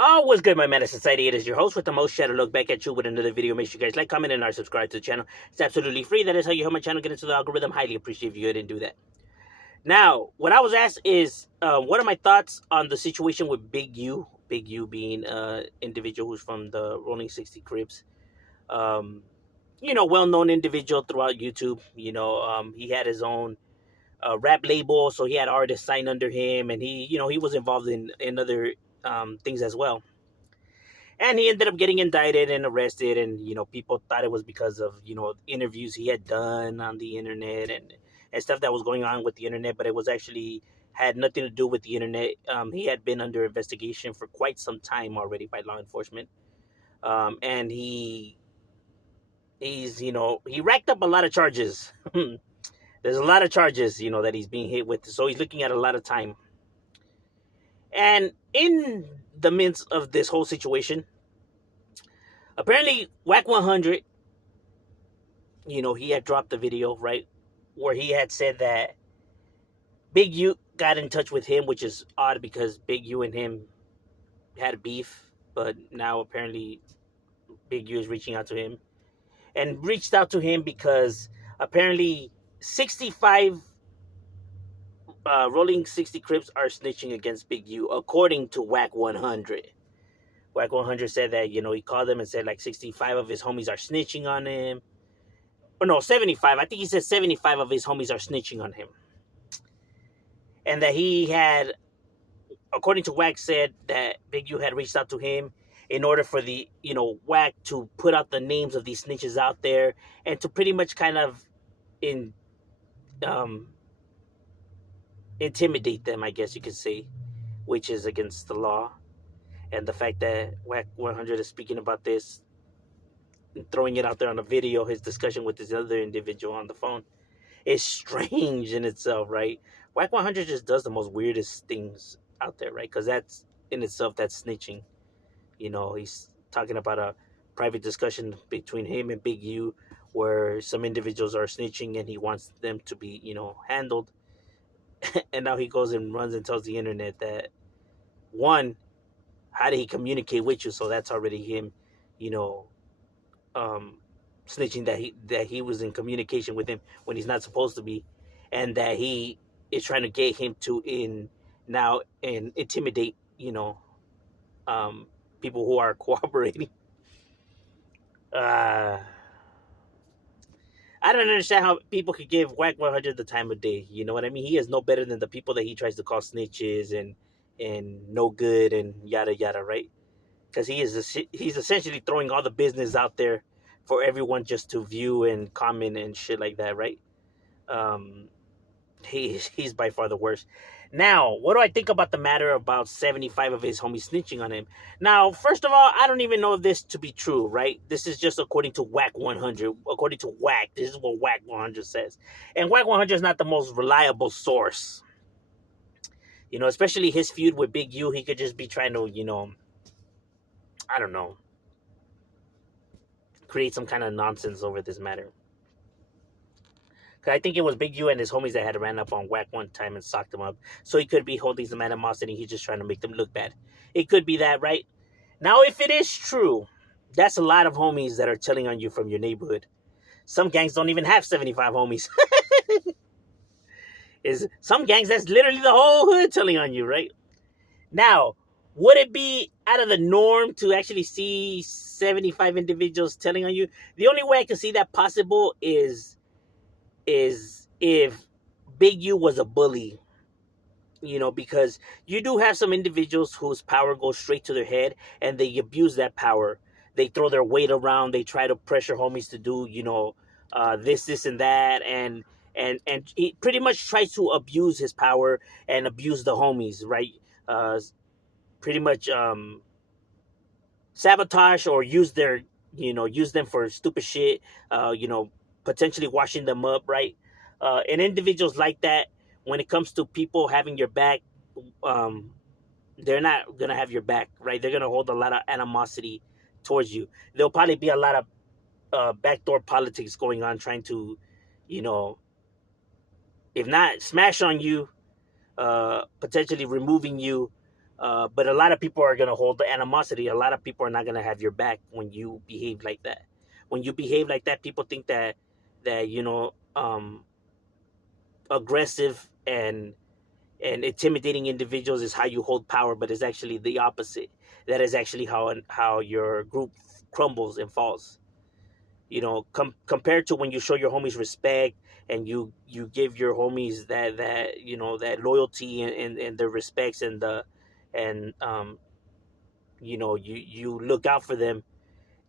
Oh, what's good, my man of society? It is your host with the most shadow look back at you with another video. Make sure you guys like, comment, and subscribe to the channel. It's absolutely free. That is how you help my channel get into the algorithm. Highly appreciate if you go ahead and do that. Now, what I was asked is, what are my thoughts on the situation with Big U? Big U being an individual who's from the Rolling 60 Crips. Um, well-known individual throughout YouTube. He had his own rap label, so he had artists sign under him, and he was involved in other things as well. And he ended up getting indicted and arrested, and people thought it was because of interviews he had done on the internet and stuff that was going on with the internet, but it was actually had nothing to do with the internet. He had been under investigation for quite some time already by law enforcement, and he racked up a lot of charges. There's a lot of charges that he's being hit with, so he's looking at a lot of time. And in the midst of this whole situation, apparently Wack100, he had dropped the video, right, where he had said that Big U got in touch with him, which is odd because Big U and him had a beef, but now apparently Big U is reaching out to him, and reached out to him because apparently 65 Rolling 60 Crips are snitching against Big U, according to Wack100. Wack100 said that, he called them and said like 65 of his homies are snitching on him. Or no, 75. I think he said 75 of his homies are snitching on him. And that he had, according to Wack, said that Big U had reached out to him in order for the, Wack to put out the names of these snitches out there and to pretty much kind of intimidate them, I guess you could say, which is against the law. And the fact that Wack100 is speaking about this, and throwing it out there on a video, his discussion with this other individual on the phone, is strange in itself, right? Wack100 just does the most weirdest things out there, right? Because that's in itself, that's snitching. He's talking about a private discussion between him and Big U where some individuals are snitching and he wants them to be, handled. And now he goes and runs and tells the internet that, one, how did he communicate with you? So that's already him, snitching that he was in communication with him when he's not supposed to be, and that he is trying to get him to intimidate, people who are cooperating. I don't understand how people could give Wack100 the time of day. You know what I mean? He is no better than the people that he tries to call snitches and no good and yada yada, right? Because he's essentially throwing all the business out there for everyone just to view and comment and shit like that, right? He's by far the worst. Now, what do I think about the matter about 75 of his homies snitching on him? Now, first of all, I don't even know this to be true, right? This is just according to Wack100. According to Wack, this is what Wack100 says. And Wack100 is not the most reliable source. Especially his feud with Big U, he could just be trying to, I don't know, create some kind of nonsense over this matter. Because I think it was Big U and his homies that had ran up on Wack one time and socked him up. So he could be holding some animosity. He's just trying to make them look bad. It could be that, right? Now, if it is true, that's a lot of homies that are telling on you from your neighborhood. Some gangs don't even have 75 homies. Some gangs, that's literally the whole hood telling on you, right? Now, would it be out of the norm to actually see 75 individuals telling on you? The only way I can see that possible is if Big U was a bully, because you do have some individuals whose power goes straight to their head and they abuse that power. They throw their weight around. They try to pressure homies to do, this and that. And he pretty much tries to abuse his power and abuse the homies, right? Pretty much sabotage or use them for stupid shit, potentially washing them up, right? And individuals like that, when it comes to people having your back, they're not going to have your back, right? They're going to hold a lot of animosity towards you. There'll probably be a lot of backdoor politics going on, trying to, if not smash on you, potentially removing you, But a lot of people are gonna hold the animosity. A lot of people are not gonna have your back when you behave like that. When you behave like that, people think that aggressive and intimidating individuals is how you hold power, but it's actually the opposite. That is actually how your group crumbles and falls. Compared to when you show your homies respect and you give your homies that loyalty and their respects and you look out for them,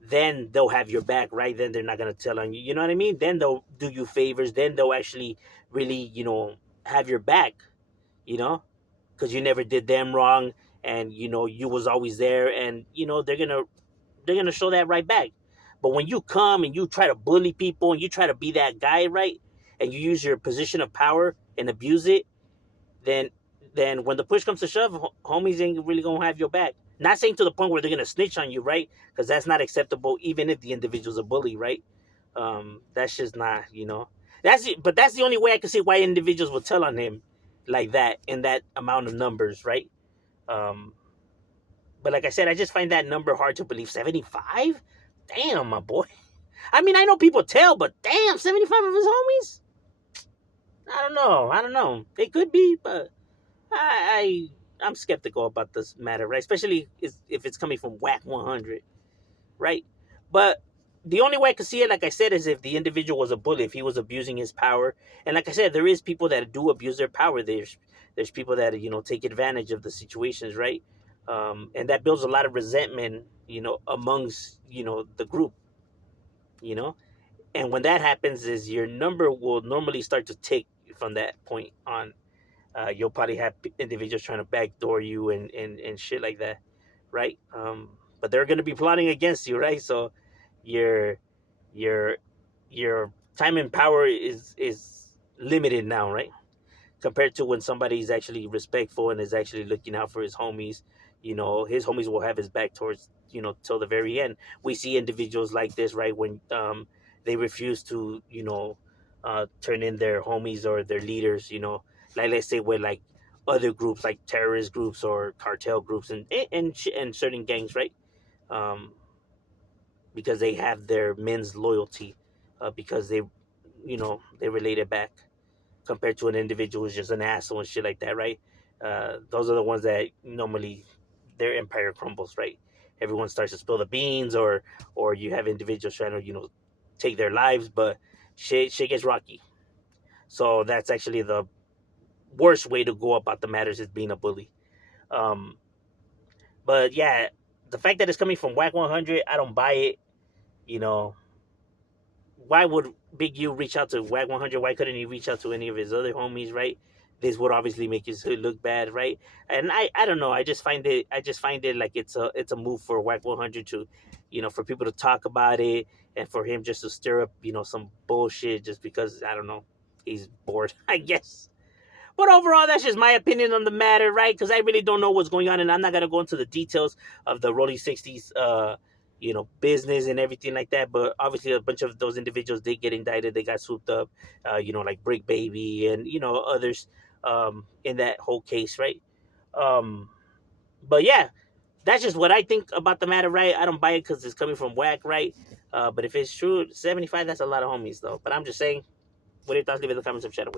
then they'll have your back, right? Then they're not gonna tell on you. You know what I mean? Then they'll do you favors. Then they'll actually really have your back. You know, because you never did them wrong, and you was always there, and they're gonna show that right back. But when you come and you try to bully people and you try to be that guy, right, and you use your position of power and abuse it, then when the push comes to shove, homies ain't really gonna have your back. Not saying to the point where they're gonna snitch on you, right? Because that's not acceptable, even if the individual's a bully, right? That's just not. That's the only way I can see why individuals will tell on him like that in that amount of numbers, right? Um, but like I said, I just find that number hard to believe. 75? Damn, my boy. I mean, I know people tell, but damn, 75 of his homies? I don't know. It could be, but I'm skeptical about this matter, right? Especially if it's coming from Wack100, right? But the only way I could see it, like I said, is if the individual was a bully, if he was abusing his power. And like I said, there is people that do abuse their power. There's people that take advantage of the situations, right? And that builds a lot of resentment, amongst the group, you know. And when that happens, is your number will normally start to tick from that point on. You'll probably have individuals trying to backdoor you and shit like that, right? But they're going to be plotting against you, right? So your your your time and power is limited now, right? Compared to when somebody's actually respectful and is actually looking out for his homies. His homies will have his back towards till the very end. We see individuals like this, right, when they refuse to turn in their homies or their leaders, like let's say with like other groups like terrorist groups or cartel groups and certain gangs, right? um because they have their men's loyalty, because they relate it back, compared to an individual who's just an asshole and shit like that, right? Those are the ones that normally their empire crumbles, right? Everyone starts to spill the beans, or you have individuals trying to take their lives, but shit gets rocky. So that's actually the worst way to go about the matters, is being a bully. Um, but yeah, the fact that it's coming from Wack100, I don't buy it. You know, why would Big U reach out to Wack100? Why couldn't he reach out to any of his other homies, right? This would obviously make his hood look bad, right? And I don't know. I just find it like it's a move for Wack100 to, for people to talk about it, and for him just to stir up, some bullshit just because, I don't know, he's bored, I guess. But overall, that's just my opinion on the matter, right? Because I really don't know what's going on, and I'm not gonna go into the details of the Rolling 60s, business and everything like that. But obviously, a bunch of those individuals did get indicted. They got swooped up, like Brick Baby and others, in that whole case, right? Um, but yeah, that's just what I think about the matter, right? I don't buy it because it's coming from Whack, right? But if it's true, 75, that's a lot of homies, though. But I'm just saying, what are your thoughts? Leave it in the comments of Shadow.